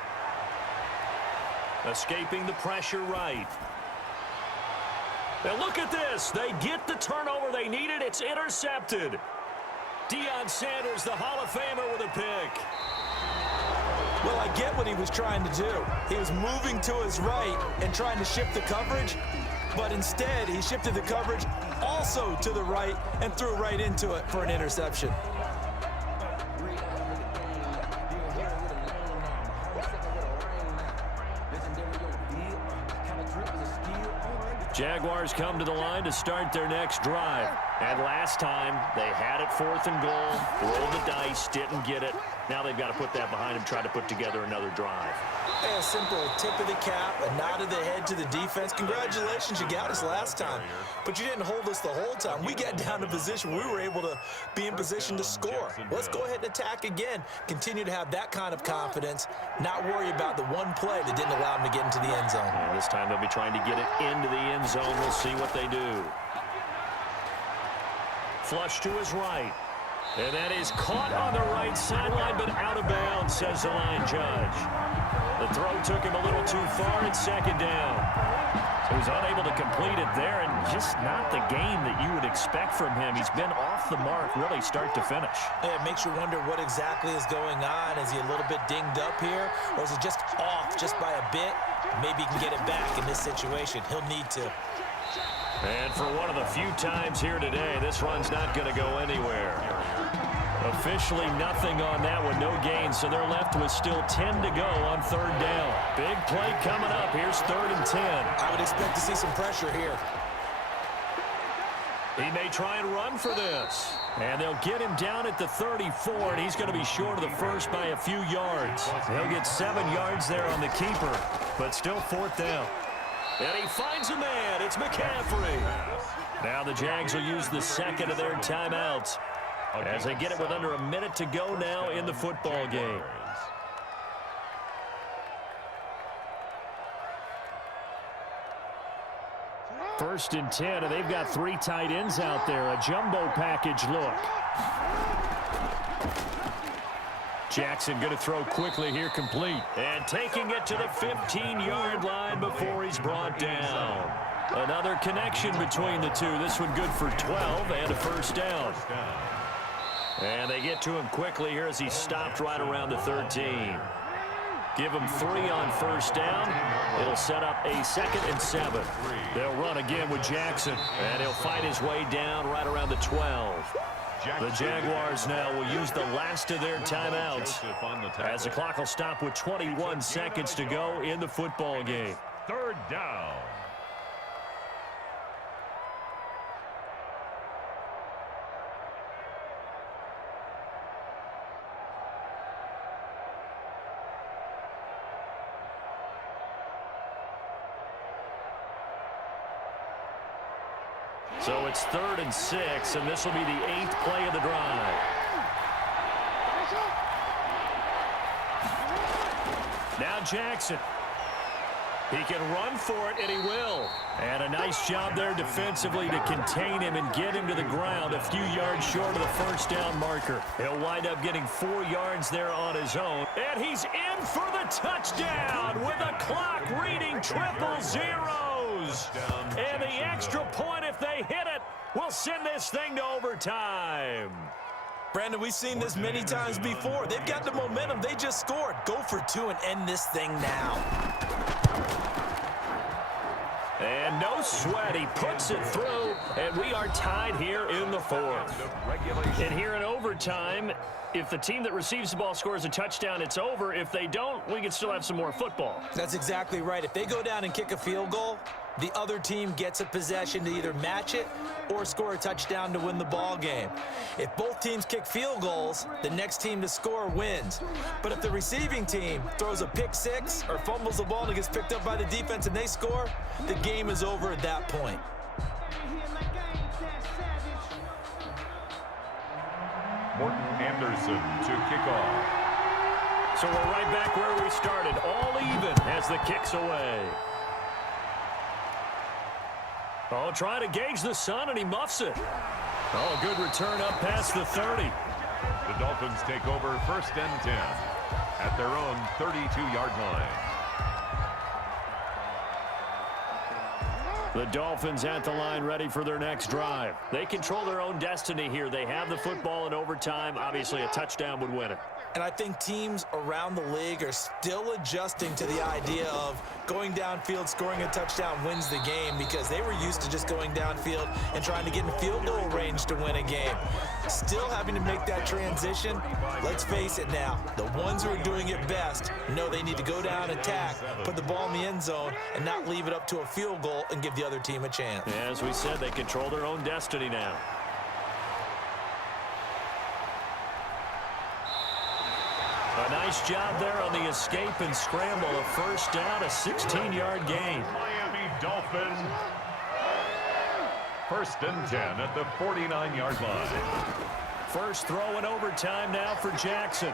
Escaping the pressure right. Now look at this. They get the turnover they needed. It's intercepted. Deion Sanders, the Hall of Famer, with a pick. Well, I get what he was trying to do. He was moving to his right and trying to shift the coverage, but instead he shifted the coverage also to the right and threw right into it for an interception. Jaguars come to the line to start their next drive. And last time, they had it 4th and goal, rolled the dice, didn't get it. Now they've got to put that behind them, try to put together another drive. A simple tip of the cap, a nod of the head to the defense. Congratulations, you got us last time. But you didn't hold us the whole time. We got down to position. We were able to be in position to score. Let's go ahead and attack again. Continue to have that kind of confidence. Not worry about the one play that didn't allow them to get into the end zone. And this time they'll be trying to get it into the end zone. We'll see what they do. Flush to his right. And that is caught on the right sideline, but out of bounds, says the line judge. The throw took him a little too far. It's 2nd down. So he's unable to complete it there, and just not the game that you would expect from him. He's been off the mark really start to finish. Yeah, it makes you wonder what exactly is going on. Is he a little bit dinged up here, or is it just off just by a bit? Maybe he can get it back in this situation. He'll need to. And for one of the few times here today, this run's not going to go anywhere. Officially nothing on that one, no gain, so they're left with still 10 to go on 3rd down. Big play coming up. Here's 3rd and 10. I would expect to see some pressure here. He may try and run for this. And they'll get him down at the 34, and he's going to be short of the first by a few yards. He'll get 7 yards there on the keeper, but still 4th down. And he finds a man. It's McCaffrey. Now the Jags will use the 2nd of their timeouts as they get it with under a minute to go now in the football game. First and 10, and they've got 3 tight ends out there. A jumbo package look. Jackson going to throw quickly here, complete. And taking it to the 15-yard line before he's brought down. Another connection between the two. This one good for 12 and a first down. And they get to him quickly here as he stopped right around the 13. Give him 3 on first down. It'll set up a 2nd and 7. They'll run again with Jackson, and he'll fight his way down right around the 12. The Jaguars now will use the last of their timeouts as the clock will stop with 21 seconds to go in the football game. 3rd down. So it's 3rd and 6, and this will be the 8th play of the drive. Now Jackson. He can run for it, and he will. And a nice job there defensively to contain him and get him to the ground a few yards short of the first down marker. He'll wind up getting 4 yards there on his own. And he's in for the touchdown with a clock reading triple zeros. And the extra point, if they hit it, will send this thing to overtime. Brandon, we've seen this many times before. They've got the momentum. They just scored. Go for 2 and end this thing now. And no sweat. He puts it through, and we are tied here in the 4th. And here in overtime, if the team that receives the ball scores a touchdown, it's over. If they don't, we can still have some more football. That's exactly right. If they go down and kick a field goal, the other team gets a possession to either match it or score a touchdown to win the ball game. If both teams kick field goals, the next team to score wins. But if the receiving team throws a pick six or fumbles the ball and it gets picked up by the defense and they score, the game is over at that point. Morton Anderson to kick off. So we're right back where we started, all even as the kick's away. Oh, trying to gauge the sun, and he muffs it. Oh, good return up past the 30. The Dolphins take over 1st and 10 at their own 32-yard line. The Dolphins at the line ready for their next drive. They control their own destiny here. They have the football in overtime. Obviously, a touchdown would win it. And I think teams around the league are still adjusting to the idea of going downfield, scoring a touchdown wins the game, because they were used to just going downfield and trying to get in field goal range to win a game. Still having to make that transition. Let's face it now, the ones who are doing it best know they need to go down, attack, put the ball in the end zone, and not leave it up to a field goal and give the other team a chance. As we said, they control their own destiny now. A nice job there on the escape and scramble. A first down, a 16-yard gain. Miami Dolphins. 1st and 10 at the 49-yard line. First throw in overtime now for Jackson.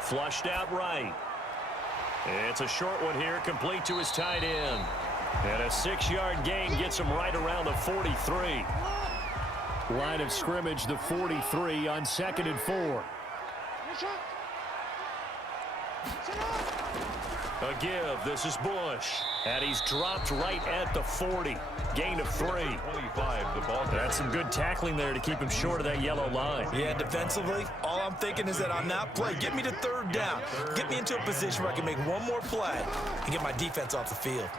Flushed out right. It's a short one here, complete to his tight end. And a 6-yard gain gets him right around the 43. Line of scrimmage, the 43 on 2nd and 4. A give. This is Bush. And he's dropped right at the 40. Gain of 3. 25, the ball. That's some good tackling there to keep him short of that yellow line. Yeah, defensively, all I'm thinking is that on that play, get me to 3rd down. Get me into a position where I can make one more play and get my defense off the field.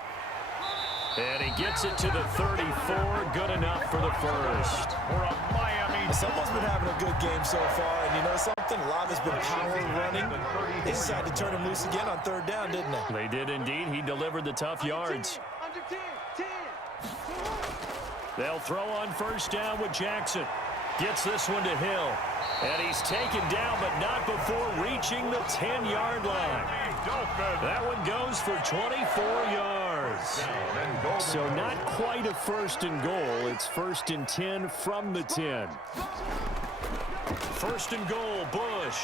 And he gets it to the 34. Good enough for the first. For a Miami. Someone's been having a good game so far, and you know something? A lot has been power running. They decided to turn him loose again on 3rd down, didn't they? They did indeed. He delivered the tough yards. Under 10, 10. They'll throw on first down with Jackson. Gets this one to Hill. And he's taken down, but not before reaching the 10-yard line. That one goes for 24 yards. So not quite a 1st and goal. It's 1st and 10 from the 10. 1st and goal, Bush.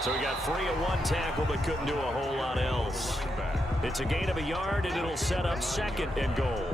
So he got free at one tackle, but couldn't do a whole lot else. It's a gain of a yard, and it'll set up 2nd and goal.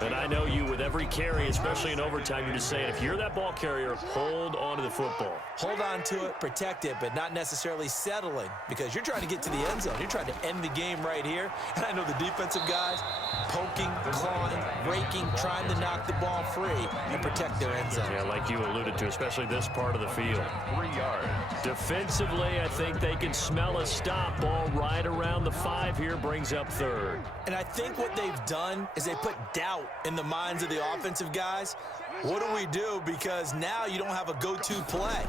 And I know you, with every carry, especially in overtime, you're just saying, if you're that ball carrier, hold on to the football. Hold on to it, protect it, but not necessarily settling, because you're trying to get to the end zone. You're trying to end the game right here. And I know the defensive guys poking, clawing, raking, trying to knock the ball free and protect their end zone. Yeah, like you alluded to, especially this part of the field. 3 yards. Defensively, I think they can smell a stop. Ball right around the 5 here, brings up 3rd. And I think what they've done is they put doubt in the minds of the offensive guys. What do we do? Because now you don't have a go-to play.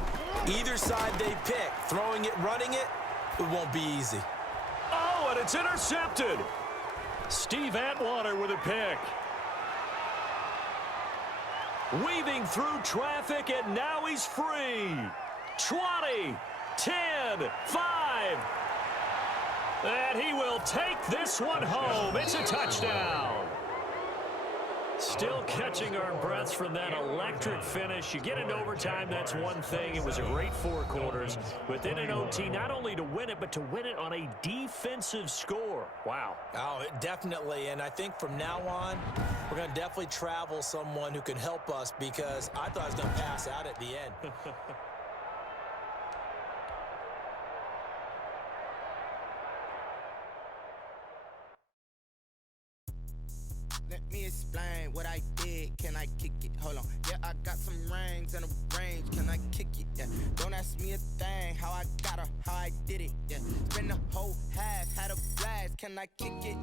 Either side they pick, throwing it, running it, it won't be easy. Oh, and it's intercepted. Steve Atwater with a pick. Weaving through traffic, and now he's free. 20, 10, 5. And he will take this one home. It's a touchdown. Still catching our breaths from that electric finish. You get into overtime, that's one thing. It was a great 4 quarters. Within an OT, not only to win it, but to win it on a defensive score. Wow. Oh, definitely. And I think from now on, we're going to definitely travel someone who can help us, because I thought I was going to pass out at the end. Let me explain what I did. Can I kick it? Hold on. Yeah, I got some rings and a range. Can I kick it? Yeah. Don't ask me a thing. How I got her, how I did it. Yeah. Spend the whole half, had a blast. Can I kick it?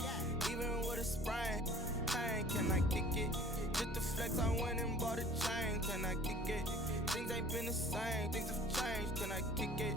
Even with a sprain. Pain, can I kick it? Just the flex, I went and bought a chain. Can I kick it? Things ain't been the same. Things have changed. Can I kick it?